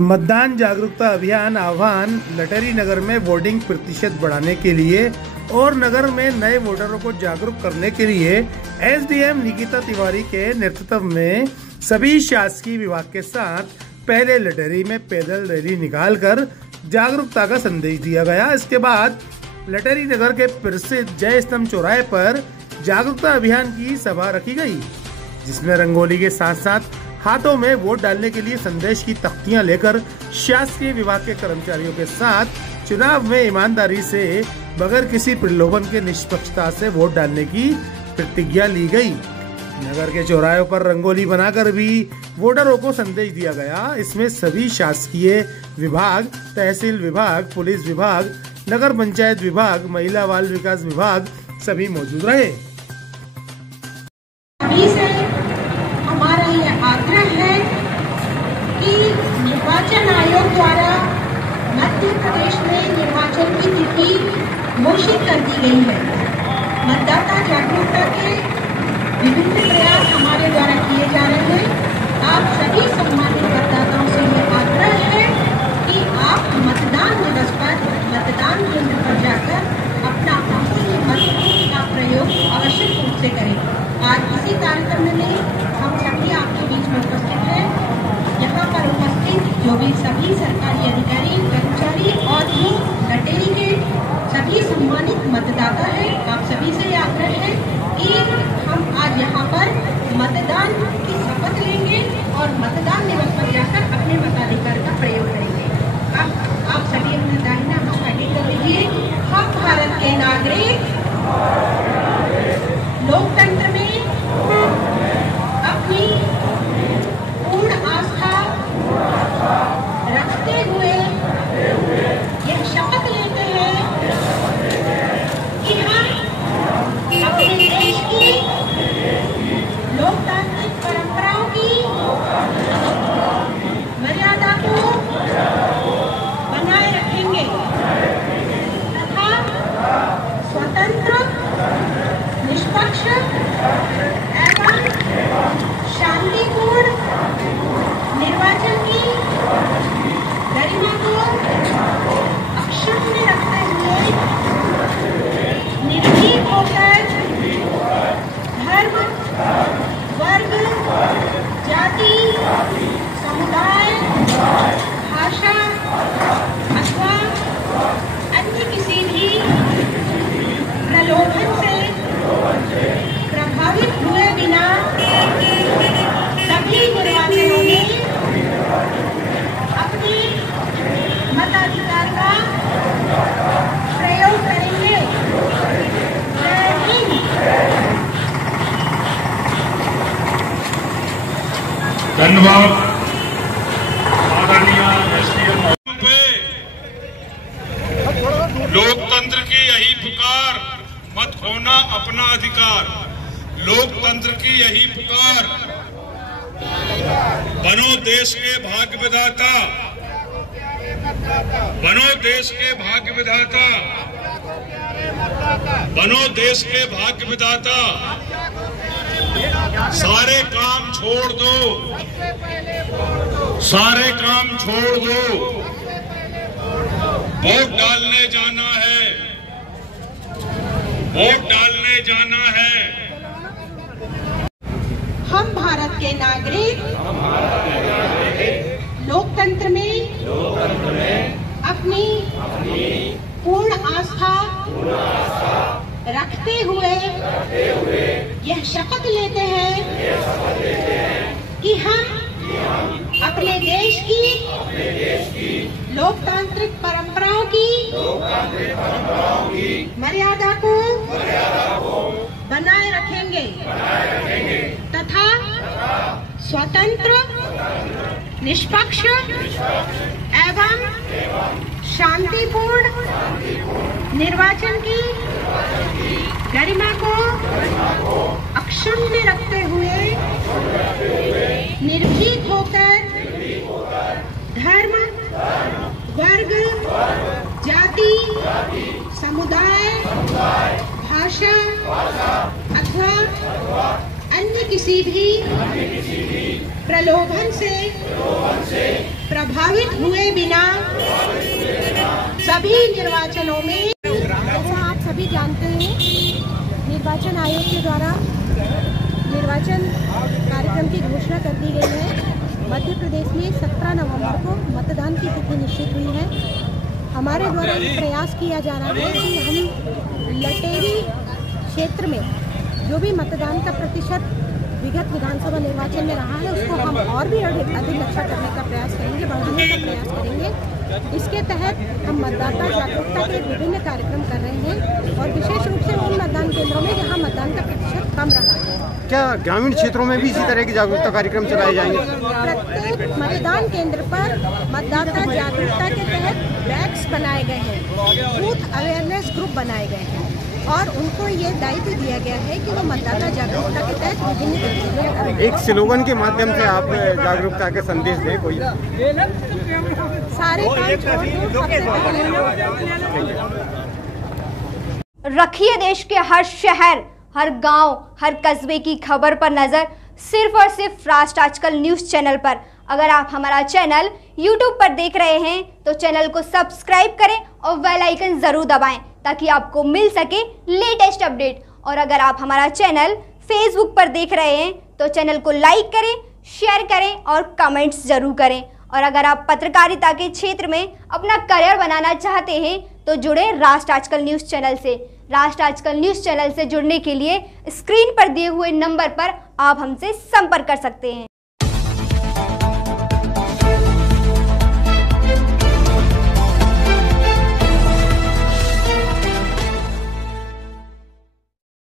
मतदान जागरूकता अभियान आह्वान। लटेरी नगर में वोटिंग प्रतिशत बढ़ाने के लिए और नगर में नए वोटरों को जागरूक करने के लिए एसडीएम निकिता तिवारी के नेतृत्व में सभी शासकीय विभाग के साथ पहले लटेरी में पैदल रैली निकालकर जागरूकता का संदेश दिया गया। इसके बाद लटेरी नगर के प्रसिद्ध जय स्तंभ चौराहे पर जागरूकता अभियान की सभा रखी गई, जिसमें रंगोली के साथ साथ हाथों में वोट डालने के लिए संदेश की तख्तियां लेकर शासकीय विभाग के कर्मचारियों के साथ चुनाव में ईमानदारी से बगैर किसी प्रलोभन के निष्पक्षता से वोट डालने की प्रतिज्ञा ली गई। नगर के चौराहों पर रंगोली बनाकर भी वोटरों को संदेश दिया गया। इसमें सभी शासकीय विभाग, तहसील विभाग, पुलिस विभाग, नगर पंचायत विभाग, महिला बाल विकास विभाग सभी मौजूद रहे। हमारा ये आग्रह है कि निर्वाचन आयोग द्वारा मध्य प्रदेश में निर्वाचन की तिथि घोषित कर दी गई है। मतदाता जागरूकता के विभिन्न प्रयास हमारे द्वारा किए जा रहे हैं। आप सभी सम्मानित मतदाताओं से ये आग्रह है कि आप मतदान दिवस पर मतदान केंद्र पर जाकर अपना अमूल्य मत का प्रयोग आवश्यक रूप से करें। आज इसी कार्यक्रम में हम सभी आपके बीच में उपस्थित हैं। यहाँ पर उपस्थित जो भी सभी सरकारी अधिकारी, कर्मचारी और भी लटेरी के सभी सम्मानित मतदाता हैं, आप सभी से आग्रह है कि हम आज यहाँ पर मतदान की शपथ लेंगे और मतदान दिवस पर जाकर अपने मताधिकार का प्रयोग करेंगे। आप सभी अपना दाहिना हाथ आगे कर लीजिए। हम भारत के नागरिक लोकतंत्र में अपनी पूर्ण आस्था रखते हुए यह शपथ लेते हैं कि हम अपने देश की लोकतांत्रिक परंपराओं की मर्यादा को बनाए रखेंगे तथा स्वतंत्र, निष्पक्ष एवं शांतिपूर्ण निर्वाचन की गरिमा को अक्षुण्ण रखते हुए निर्भीक होकर धर्म, वर्ग, जाति, समुदाय, भाषा अथवा अन्य किसी भी प्रलोभन से प्रभावित हुए बिना सभी निर्वाचनों में अपने मताधिकार का प्रयोग करेंगे। धन्यवाद। आदरणीय एसडीएम पे लोकतंत्र की यही पुकार, मत खोना अपना अधिकार। लोकतंत्र की यही पुकार, बनो देश के भाग्य विधाता, बनो देश के भाग्य विधाता, बनो देश के भाग्य विधाता। सारे काम छोड़ दो, सारे काम छोड़ दो, वोट डालने जाना है, वोट डालने जाना है। हम भारत के नागरिक लोकतंत्र में अपनी पूर्ण आस्था रखते हुए यह शपथ लेते हैं कि हम अपने देश की लोकतांत्रिक परंपराओं की मर्यादा को बनाए रखेंगे तथा स्वतंत्र, निष्पक्ष एवं शांतिपूर्ण निर्वाचन की गरिमा को अक्षुण्ण रखते हुए निर्भीक होकर धर्म, वर्ग, जाति, समुदाय, भाषा अथवा अन्य किसी भी प्रलोभन से प्रभावित हुए बिना सभी निर्वाचनों में, जैसा आप सभी जानते हैं, निर्वाचन आयोग के द्वारा निर्वाचन कार्यक्रम की घोषणा कर दी गई है। मध्य प्रदेश में 17 नवंबर को मतदान की तिथि निश्चित हुई है। हमारे द्वारा प्रयास किया जा रहा है कि हम लटेरी क्षेत्र में जो भी मतदान का प्रतिशत विगत विधानसभा निर्वाचन में रहा है उसको हम और भी अधिक अच्छा करने का प्रयास करेंगे, बढ़ाने का प्रयास करेंगे। इसके तहत हम मतदाता जागरूकता के विभिन्न कार्यक्रम कर रहे हैं और विशेष रूप से उन मतदान केंद्रों में जहां मतदान का प्रतिशत कम रहा है। क्या ग्रामीण क्षेत्रों में भी इसी तरह के जागरूकता कार्यक्रम चलाए जाएंगे? प्रत्येक मतदान केंद्र पर मतदाता जागरूकता के तहत बैग्स बनाए गए हैं, बूथ अवेयरनेस ग्रुप बनाए गए हैं और उनको ये दायित्व दिया गया है कि वो मतदाता जागरूकता के तहत विभिन्न गतिविधियां करें। एक स्लोगन के माध्यम से आप जागरूकता के संदेश दें कोई। सारे रखिए देश के हर शहर, हर गांव, हर कस्बे की खबर पर नजर, सिर्फ और सिर्फ राष्ट्र आजकल न्यूज चैनल पर। अगर आप हमारा चैनल YouTube पर देख रहे हैं तो चैनल को सब्सक्राइब करें और बेल आइकन जरूर दबाएं ताकि आपको मिल सके लेटेस्ट अपडेट। और अगर आप हमारा चैनल Facebook पर देख रहे हैं तो चैनल को लाइक करें, शेयर करें और कमेंट्स जरूर करें। और अगर आप पत्रकारिता के क्षेत्र में अपना करियर बनाना चाहते हैं तो जुड़े राष्ट्र आजकल न्यूज़ चैनल से। राष्ट्र आजकल न्यूज़ चैनल से जुड़ने के लिए स्क्रीन पर दिए हुए नंबर पर आप हमसे संपर्क कर सकते हैं।